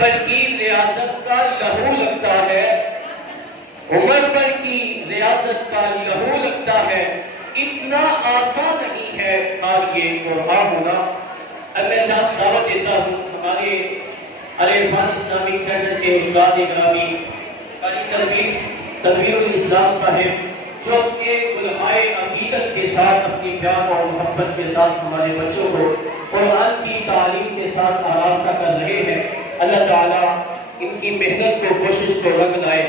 پر کی ریاست کا لہو لگتا ہے، عمر پر کی ریاست کا لہو لگتا ہے، اتنا آسان نہیں ہے اور یہ قرآن ہونا۔ اب میں چاہتا دعوت دیتا ہوں ہمارے العرفان اسلامک سینٹر کے استاد گرامی قاری تنویر الاسلام صاحب، جو اپنے علماء عقیدت کے ساتھ، اپنی پیار اور محبت کے ساتھ ہمارے بچوں کو قرآن کی تعلیم کے ساتھ آراستہ کر رہے ہیں۔ اللہ تعالیٰ ان کی محنت کو، کوشش کو رنگ لائے۔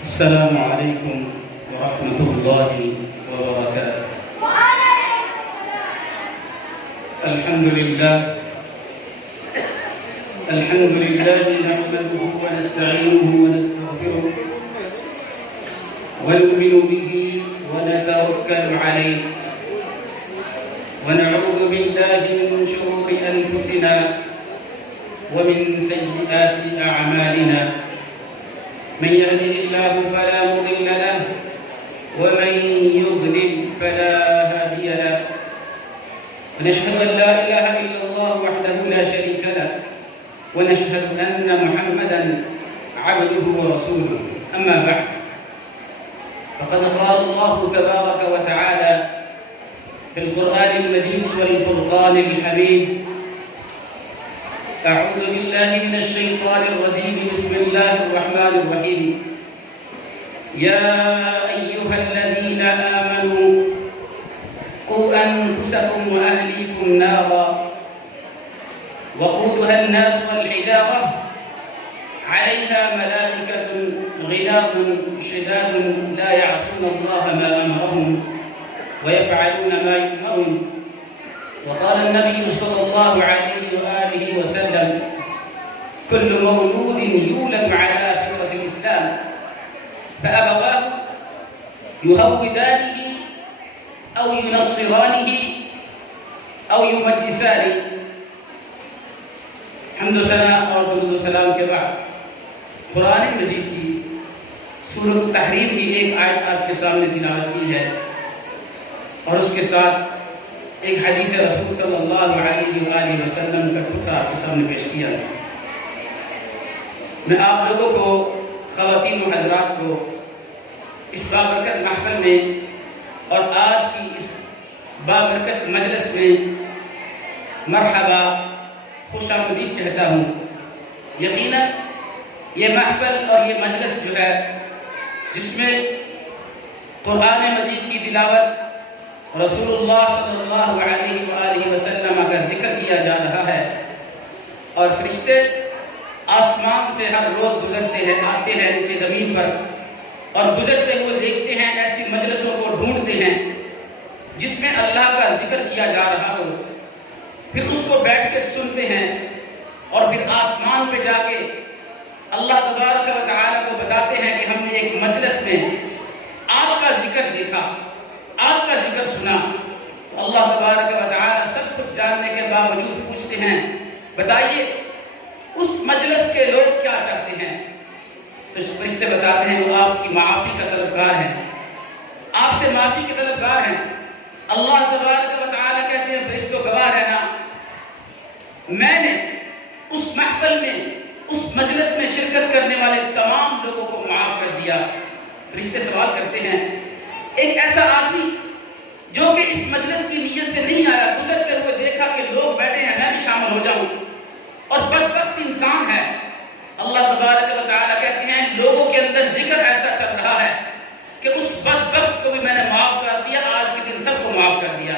السلام علیکم ورحمۃ اللہ وبرکاتہ۔ الحمد لله نحمده ونستعينه ونستغفره ونؤمن به ونتوكل عليه ونعوذ بالله من شرور أنفسنا ومن سيئات أعمالنا، من يهده الله فلا مضل له ومن يضلل فلا هادي له، ونشهد أن لا إله إلا الله وحده لا شريك له، ونشهد أن محمدًا عبده ورسوله، أما بعد، فقد قال الله تبارك وتعالى في القرآن المجيد والفرقان الحميد: أعوذ بالله من الشيطان الرجيم، بسم الله الرحمن الرحيم، يا أيها الذين آمنوا قوا أنفسكم وأهليكم نارا وقودها الناس والحجارة عليها ملائكة غلاظ شداد لا يعصون الله ما أمرهم ويفعلون ما يؤمرون. وقال النبي صلى الله عليه وآله وسلم: كل مولود يولد على فطرة الإسلام فأبواه يهودانه أو ينصرانه أو يمجسانه. حمد و ثنا اور درود و سلام کے بعد قرآن مجید کی سورۃ التحریم کی ایک آیت آپ کے سامنے تلاوت کی ہے، اور اس کے ساتھ ایک حدیث رسول صلی اللہ علیہ وآلہ وسلم کا ٹکڑا آپ کے سامنے پیش کیا ہے۔ میں آپ لوگوں کو، خواتین و حضرات کو، اس بابرکت محفل میں اور آج کی اس بابرکت مجلس میں مرحبا، خوش آمدید کہتا ہوں۔ یقیناً یہ محفل اور یہ مجلس جو ہے، جس میں قرآن مجید کی تلاوت، رسول اللہ صلی اللہ علیہ وآلہ وسلم کا ذکر کیا جا رہا ہے، اور فرشتے آسمان سے ہر روز گزرتے ہیں، آتے ہیں نیچے زمین پر، اور گزرتے ہوئے دیکھتے ہیں ایسی مجلسوں کو ڈھونڈتے ہیں جس میں اللہ کا ذکر کیا جا رہا ہو، پھر اس کو بیٹھ کے سنتے ہیں، اور پھر آسمان پہ جا کے اللہ تبارک و تعالیٰ کو بتاتے ہیں کہ ہم نے ایک مجلس میں آپ کا ذکر دیکھا، آپ کا ذکر سنا۔ تو اللہ تبارک و تعالیٰ سب کچھ جاننے کے باوجود پوچھتے ہیں: بتائیے اس مجلس کے لوگ کیا چاہتے ہیں؟ تو فرشتے بتاتے ہیں وہ آپ کی معافی کا طلبگار ہیں، آپ سے معافی کے طلبگار ہیں۔ اللہ تبارک و تعالیٰ کہتے ہیں فرشتوں گواہ رہنا، میں نے اس محفل میں، اس مجلس میں شرکت کرنے والے تمام لوگوں کو معاف کر دیا۔ فرشتے سوال کرتے ہیں: ایک ایسا آدمی جو کہ اس مجلس کی نیت سے نہیں آیا، گزرتے ہوئے دیکھا کہ لوگ بیٹھے ہیں، میں بھی شامل ہو جاؤں، اور بدبخت انسان ہے۔ اللہ تبارک و تعالیٰ کہتے ہیں لوگوں کے اندر ذکر ایسا چل رہا ہے کہ اس بدبخت کو بھی میں نے معاف کر دیا، آج کے دن سب کو معاف کر دیا۔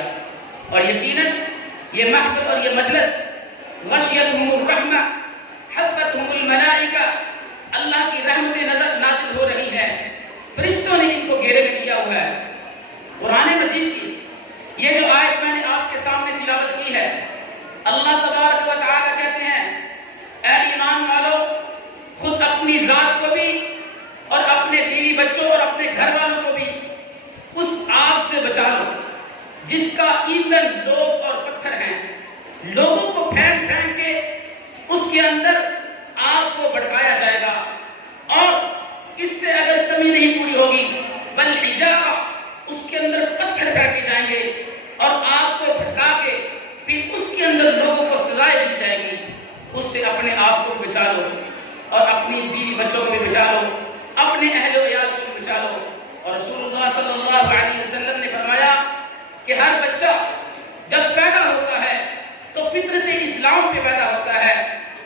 اور یقیناً یہ محفل اور یہ مجلس غشیتہم الرحمہ حفتہم الملائکہ، اللہ کی رحمتیں نازل ہو رہی ہے، فرشتوں نے ان کو گھیرے میں لیا ہوا ہے۔ قرآن مجید کی یہ جو آیت میں نے آپ کے سامنے تلاوت کی ہے، اللہ تبارک و تعالیٰ کہتے ہیں اے ایمان والو، خود اپنی ذات کو بھی اور اپنے بیوی بچوں اور اپنے گھر والوں کو بھی اس آگ سے بچا لو جس کا ایندھن لوگ اور پتھر ہیں۔ لوگوں کو پھینک پھینک کے اس کے اندر آگ کو بھڑکایا جائے گا، اور اس سے اگر کمی نہیں پوری ہوگی والحجارہ، اس کے اندر پتھر پھینکے جائیں گے، اور آگ کو بھڑکا کے پھر اس کے اندر لوگوں کو سزائے دی جائے گی۔ اپنے آپ کو بچا لو اور اپنی بیوی بچوں کو بھی بچا لو، اپنے اہل و عیال کو بھی بچا لو۔ اور رسول اللہ صلی اللہ علیہ وسلم نے فرمایا کہ ہر بچہ جب پیدا ہوتا ہے تو فطرت اسلام پہ پیدا ہوتا ہے،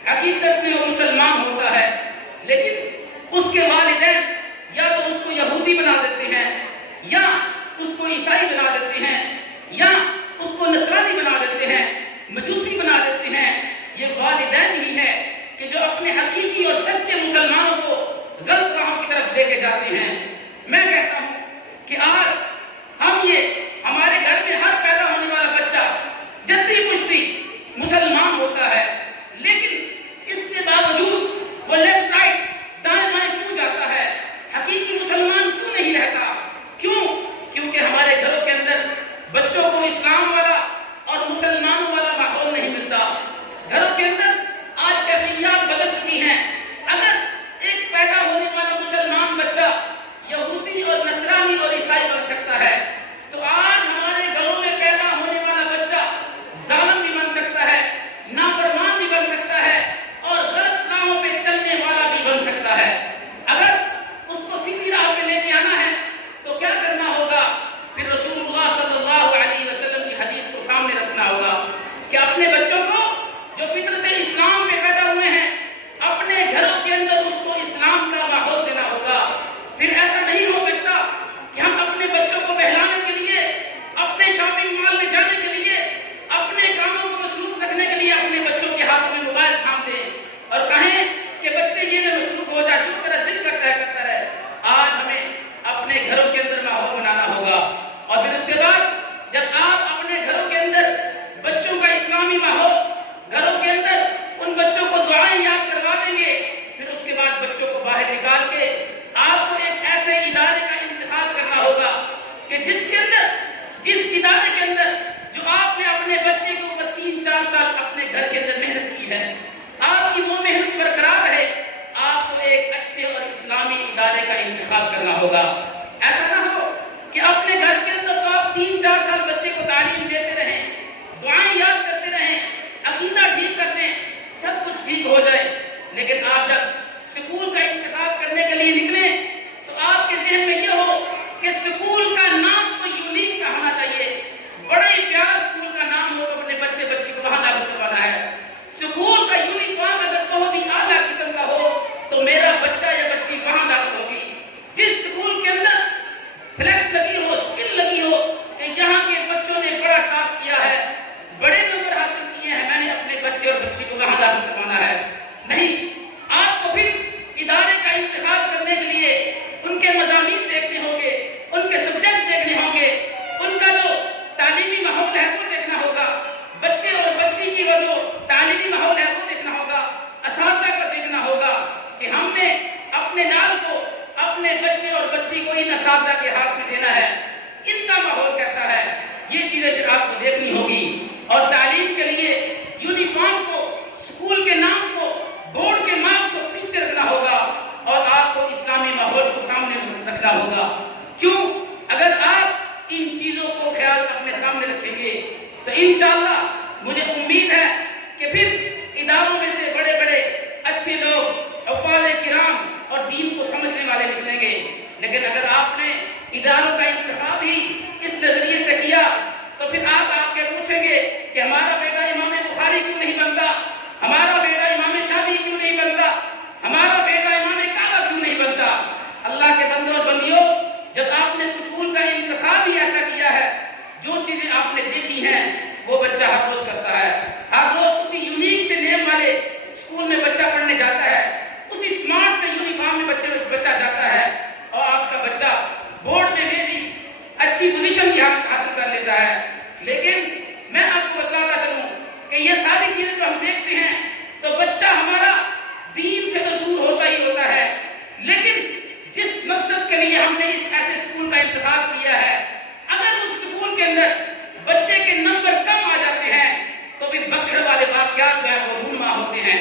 حقیقت میں وہ مسلمان ہوتا ہے، لیکن اس کے والدین یا تو اس کو یہودی بنا دیتے ہیں، یا اس کو عیسائی بنا دیتے ہیں، یا اس کو نصرانی بنا دیتے ہیں، مجوسی بنا دیتے ہیں۔ یہ والدین ہی ہے کہ جو اپنے حقیقی اور سچے مسلمانوں کو غلط راہوں کی طرف لے کے جاتے ہیں۔ میں کہتا ہوں کہ آج ہم یہ ہمارے گھر میں ہر پیدا ہونے والا بچہ جدی پشتی مسلمان ہوتا ہے، لیکن اس کے باوجود وہ لیفٹ رائٹ دائیں بائیں کیوں جاتا ہے، حقیقی مسلمان کیوں نہیں رہتا؟ کیوں؟ کیونکہ ہمارے گھروں کے اندر بچوں کو اسلام والا اور مسلمانوں والا ماحول نہیں ملتا۔ گھروں کے اندر آج کیفیات بدل چکی ہیں۔ اگر ایک پیدا ہونے والا مسلمان بچہ یہودی اور نصرانی اور عیسائی بن سکتا ہے، تو آج ہمارے گھروں میں پیدا ہونے والا بچہ ظالم بھی بن سکتا ہے، نافرمان بھی بن سکتا ہے، اور غلط راہوں پہ چلنے والا بھی بن سکتا ہے۔ اگر اس کو سیدھی راہ پہ لے کے آنا ہے تو کیا کرنا ہوگا؟ پھر رسول اللہ صلی اللہ علیہ وسلم کی حدیث کو سامنے رکھنا ہوگا کہ اپنے بچوں کو جو فطرت اسلام میں پیدا ہوئے ہیں، اپنے گھروں کے اندر اس کو اسلام کا ماحول دینا ہوگا۔ پھر ایسا نہیں ہو سکتا کہ ہم اپنے بچوں کو بہلانے کے لیے، اپنے شاپنگ مال میں جانے کے لیے، اپنے کاموں کو مصروف رکھنے کے لیے اپنے بچوں کے ہاتھ میں موبائل تھام دیں اور کہیں کہ بچے یہ نہ مصروف ہو جائے، جو تیرا دل کرتا ہے کرتا رہے۔ آج ہمیں اپنے گھروں کے اندر ماحول بنانا ہوگا، اور پھر اس کے بعد جب آپ اپنے گھروں کے اندر بچوں کا اسلامی ماحول، گھروں کے اندر ان بچوں کو دعائیں یاد کروا دیں گے، پھر اس کے بعد بچوں کو باہر نکال کے آپ کو ایک ایسے ادارے کا انتخاب کرنا ہوگا کہ جس کے اندر، جس ادارے کے اندر جو آپ نے اپنے بچے کے اوپر 3-4 سال اپنے گھر کے اندر محنت کی ہے، آپ کی وہ محنت برقرار رہے، آپ کو ایک اچھے اور اسلامی ادارے کا انتخاب کرنا ہوگا۔ ایسا نہ ہو کہ اپنے گھر کے اندر تو آپ 3-4 سال بچے کو تعلیم دیتے رہیں، دعائیں یاد کرتے رہیں، عقیدہ ٹھیک کر دیں، سب کچھ ٹھیک ہو جائے، لیکن آپ جب سکول کا انتخاب کرنے کے لیے نکلیں تو آپ کے ذہن میں یہ ہو کہ سکول کا نام کوئی یونیک سا ہونا چاہیے، بڑا ہی پیارا سکول کا نام ہو تو اپنے بچے بچی کو وہاں داخل کروانا ہے۔ سکول کا یونیفارم اگر بہت ہی اعلیٰ قسم کا ہو تو میرا بچہ یا بچی وہاں داخل ہوگی۔ جس سکول کے اندر فلیکس لگی ہو، سکل لگی ہو کہ یہاں کے بچوں نے بڑا ٹاپ کیا ہے، بڑے نمبر حاصل کیے ہیں، میں نے اپنے بچے اور بچی کو وہاں داخل کروانا ہے۔ نہیں، آپ کو پھر ادارے کا انتخاب کرنے کے لیے ان کے مضامین دیکھنے ہوں گے، ان کے سبجیکٹ دیکھنے ہوں گے، ان کا جو تعلیمی ماحول ہے وہ دیکھنا ہوگا، بچے اور بچی کی وہ جو تعلیمی ماحول ہے وہ دیکھنا ہوگا، اساتذہ کا دیکھنا ہوگا کہ ہم نے اپنے لال کو، اپنے بچے اور بچی کو ان اساتذہ کے ہاتھ میں دینا ہے، ان کا ماحول کیسا ہے، یہ چیزیں پھر آپ کو دیکھنی ہوگی۔ اور تعلیم کے لیے یونیفارم کو، اسکول کے نام کو، بورڈ کے مارکس کو پیچھے رکھنا ہوگا، اور آپ کو اسلامی ماحول کو سامنے رکھنا ہوگا۔ کیوں؟ اگر آپ ان چیزوں کو خیال اپنے سامنے رکھیں گے تو انشاءاللہ مجھے امید ہے کہ پھر اداروں میں سے بڑے بڑے اچھے لوگ، حفاظ کرام اور دین کو سمجھنے والے نکلیں گے۔ لیکن اگر آپ نے اداروں کا انتخاب ہی اس نظریے سے کیا تو پھر آپ کے پوچھیں گے کہ ہمارا بیٹا امام بخاری کیوں نہیں بنتا، ہمارا بیٹا امام شافعی کیوں نہیں بنتا، ہمارا بیٹا امام کعبہ کیوں نہیں بنتا۔ اللہ کے بندوں اور بندیوں، جب آپ نے سکول کا انتخاب ہی ایسا کیا ہے، جو چیزیں آپ نے دیکھی ہیں وہ بچہ ہر روز کرتا ہے، ہر روز اسی یونیک سے نیم والے اسکول میں بچہ پڑھنے جاتا ہے، اسی اسمارٹ سے یونیفارم میں بچہ جاتا ہے، اور آپ کا بچہ بورڈ میں بھی اچھی پوزیشن بھی حاصل کر لیتا ہے۔ لیکن میں آپ کو بتلاتا چلوں کہ یہ ساری چیزیں جو ہم دیکھتے ہیں تو بچہ ہمارا دین سے تو دور ہوتا ہی ہوتا ہے، لیکن جس مقصد کے لیے ہم نے اس ایسے اسکول کا انتخاب کیا ہے، اگر اس اسکول کے اندر بچے کے نمبر کم آ جاتے ہیں تو پھر بکھر والے واقعات جو ہیں وہ رونما ہوتے ہیں۔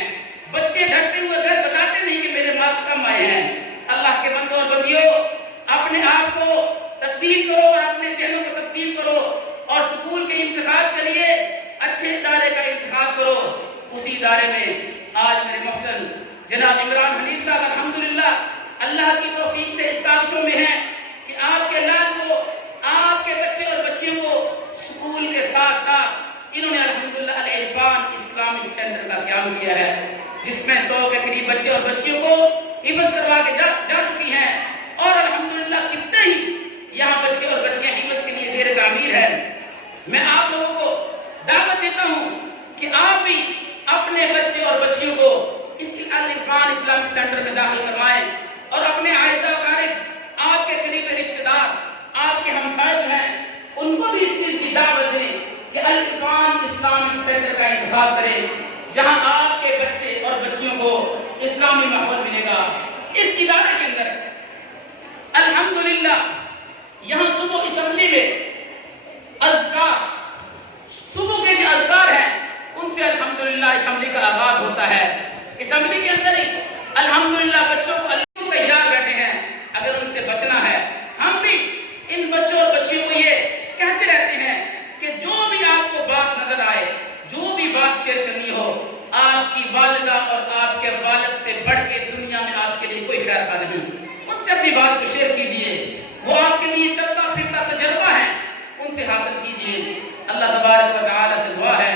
بچے ڈرتے ہوئے گھر بتاتے نہیں کہ میرے مارکس کم آئے ہیں۔ اللہ کے بندوں اور بندیوں، اپنے آپ کو تبدیل کرو اور اپنے ذہنوں کو تبدیل کرو، اور سکول کے انتخاب کے لیے اچھے ادارے کا انتخاب کرو، اسی ادارے میں آج میرے محسن جناب عمران حنیف صاحب الحمدللہ اللہ کی توفیق سے اس کاوشوں میں ہیں کہ آپ کے اولاد کو، آپ کے بچے اور بچیوں کو اسکول کے ساتھ ساتھ انہوں نے الحمدللہ العرفان اسلامک سینٹر کا قیام کیا ہے، جس میں 100 کے قریب بچے اور بچیوں کو حفظ کروا کے جا چکی ہیں، اور الحمدللہ کتنے ہی یہاں بچے اور بچیاں حفظ کے لیے زیر تعمیر ہے۔ میں آپ لوگوں کو دعوت دیتا ہوں کہ آپ بھی اپنے بچے اور بچیوں کو اس العرفان اسلامک سینٹر میں داخل کروائیں، اور اپنے اعزاء و اقارب، آپ کے قریبی رشتہ دار، آپ کے ہمسائے ہیں، ان کو بھی اس چیز کی دعوت دیں کہ العرفان اسلامک سینٹر کا انتخاب کریں، جہاں آپ کے بچے اور بچیوں کو اسلامی ماحول ملے گا۔ اس ادارے کے اندر الحمدللہ یہاں صبح اسمبلی میں اذکار، صبح کے جو اذکار ہیں ان سے الحمدللہ اسمبلی کا آغاز ہوتا ہے۔ اسمبلی کے اندر ہی الحمدللہ بچوں کو اللہ تیار بیٹھے ہیں، اگر ان سے بچنا ہے۔ ہم بھی ان بچوں اور بچیوں کو یہ کہتے رہتے ہیں کہ جو بھی آپ کو بات نظر آئے، جو بھی بات شیئر کرنی ہو، آپ کی والدہ اور آپ کے والد سے بڑھ کے دنیا میں آپ کے لیے کوئی خیر خواہ نہیں، ان سے اپنی بات کو شیئر کیجئے، وہ آپ کے لیے چلتا پھرتا تجربہ ہے، ان سے حاصل کیجئے۔ اللہ تبارک و تعالی سے دعا ہے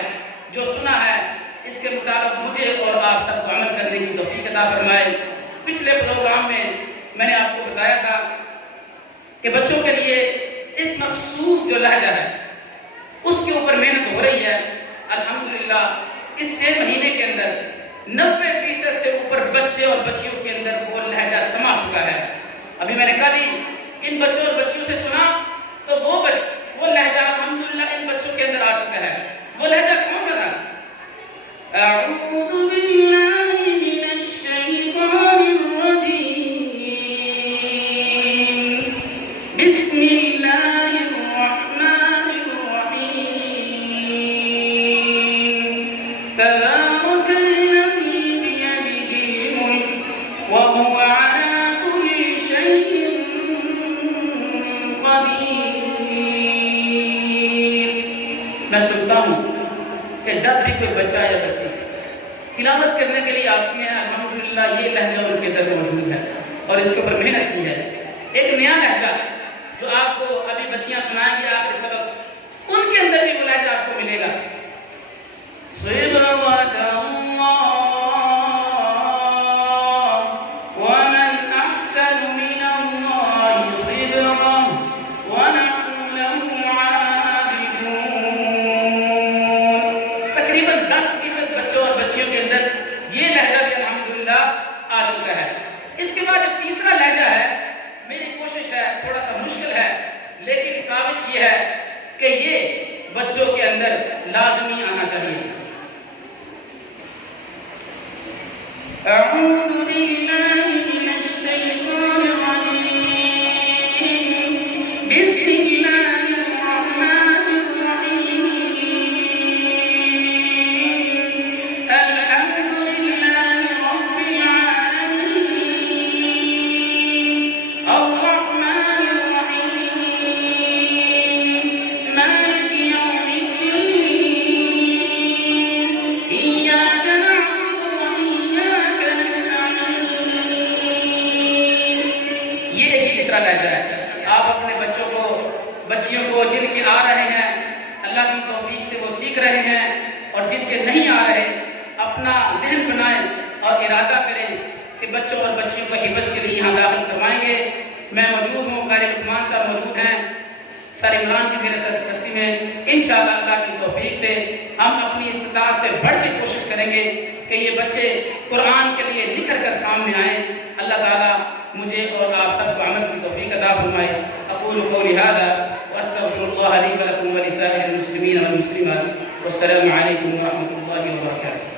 جو سنا ہے اس کے مطابق مجھے اور آپ سب کو عمل کرنے کی توفیق عطا فرمائے۔ پچھلے پروگرام میں میں نے آپ کو بتایا تھا کہ بچوں کے لیے ایک مخصوص جو لہجہ ہے اس کے اوپر محنت ہو رہی ہے۔ الحمدللہ اس 6 مہینے کے اندر 90% سے اوپر بچے اور بچیوں کے اندر وہ لہجہ سما چکا ہے۔ ابھی میں نے کل ہی ان بچوں اور بچیوں سے سنا تو وہ لہجہ الحمدللہ ان بچوں کے اندر آ چکا ہے۔ وہ لہجہ کون سا تھا؟ اعوذ باللہ من الشیطان الرجیم، بسم اللہ الرحمن الرحیم، تبارک الذی بیدہ الملک وہو علی کل شیء قدیر۔ میں سوچتا ہوں کہ جب بھی کوئی بچہ یا بچی تلاوت کرنے کے لیے آتی ہیں، الحمدللہ یہ لہجہ ان کے اندر موجود ہے اور اس کے اوپر محنت کی ہے۔ ایک نیا لہجہ جو آپ کو ابھی بچیاں سنائیں گی آپ کے سبق، ان کے اندر بھی وہ لہجہ آپ کو ملے گا۔ صبغۃ اللہ ومن احسن من اللہ صبغہ ونحن لہ عابدون۔ تقریباً 10% بچوں اور بچیوں کے اندر یہ لہجہ بھی الحمدللہ آ چکا ہے۔ اس کے بعد جو تیسرا لہجہ ہے، میری کوشش ہے، تھوڑا سا مشکل ہے لیکن کاوش یہ ہے کہ یہ بچوں کے اندر لازمی آنا چاہیے۔ اعوذ باللہ من الشیطان الرجیم، بسم اللہ الرحمن الرحیم، الحمدللہ رب العالمین، الرحمن الرحیم، مالک یوم الدین، ایاک نعبد و ایاک نستعین۔ یہ ایک تیسرا لہجہ ہے۔ آپ اپنے بچوں کو، بچیوں کو جن کے آ رہے ہیں اللہ کی توفیق سے وہ سیکھ رہے ہیں، اور جن کے نہیں آ رہے اپنا ذہن بنائیں اور ارادہ کریں کہ بچوں اور بچیوں کو حفظ کے لیے یہاں داخل کروائیں گے۔ میں موجود ہوں، قاری لقمان صاحب موجود ہیں، سر عمران کی زیر سرپرستی میں۔ انشاءاللہ اللہ کی توفیق سے ہم اپنی استطاعت سے بڑھ کے کوشش کریں گے کہ یہ بچے قرآن کے لیے نکھر کر سامنے آئیں۔ اللہ تعالیٰ مجھے اور آپ سب کو عمل کی توفیق عطا فرمائے۔ اقول قولی ھذا واستغفر اللہ لی ولکم ولسائر المسلمین والمسلمات، والسلام علیکم ورحمۃ اللہ وبرکاتہ۔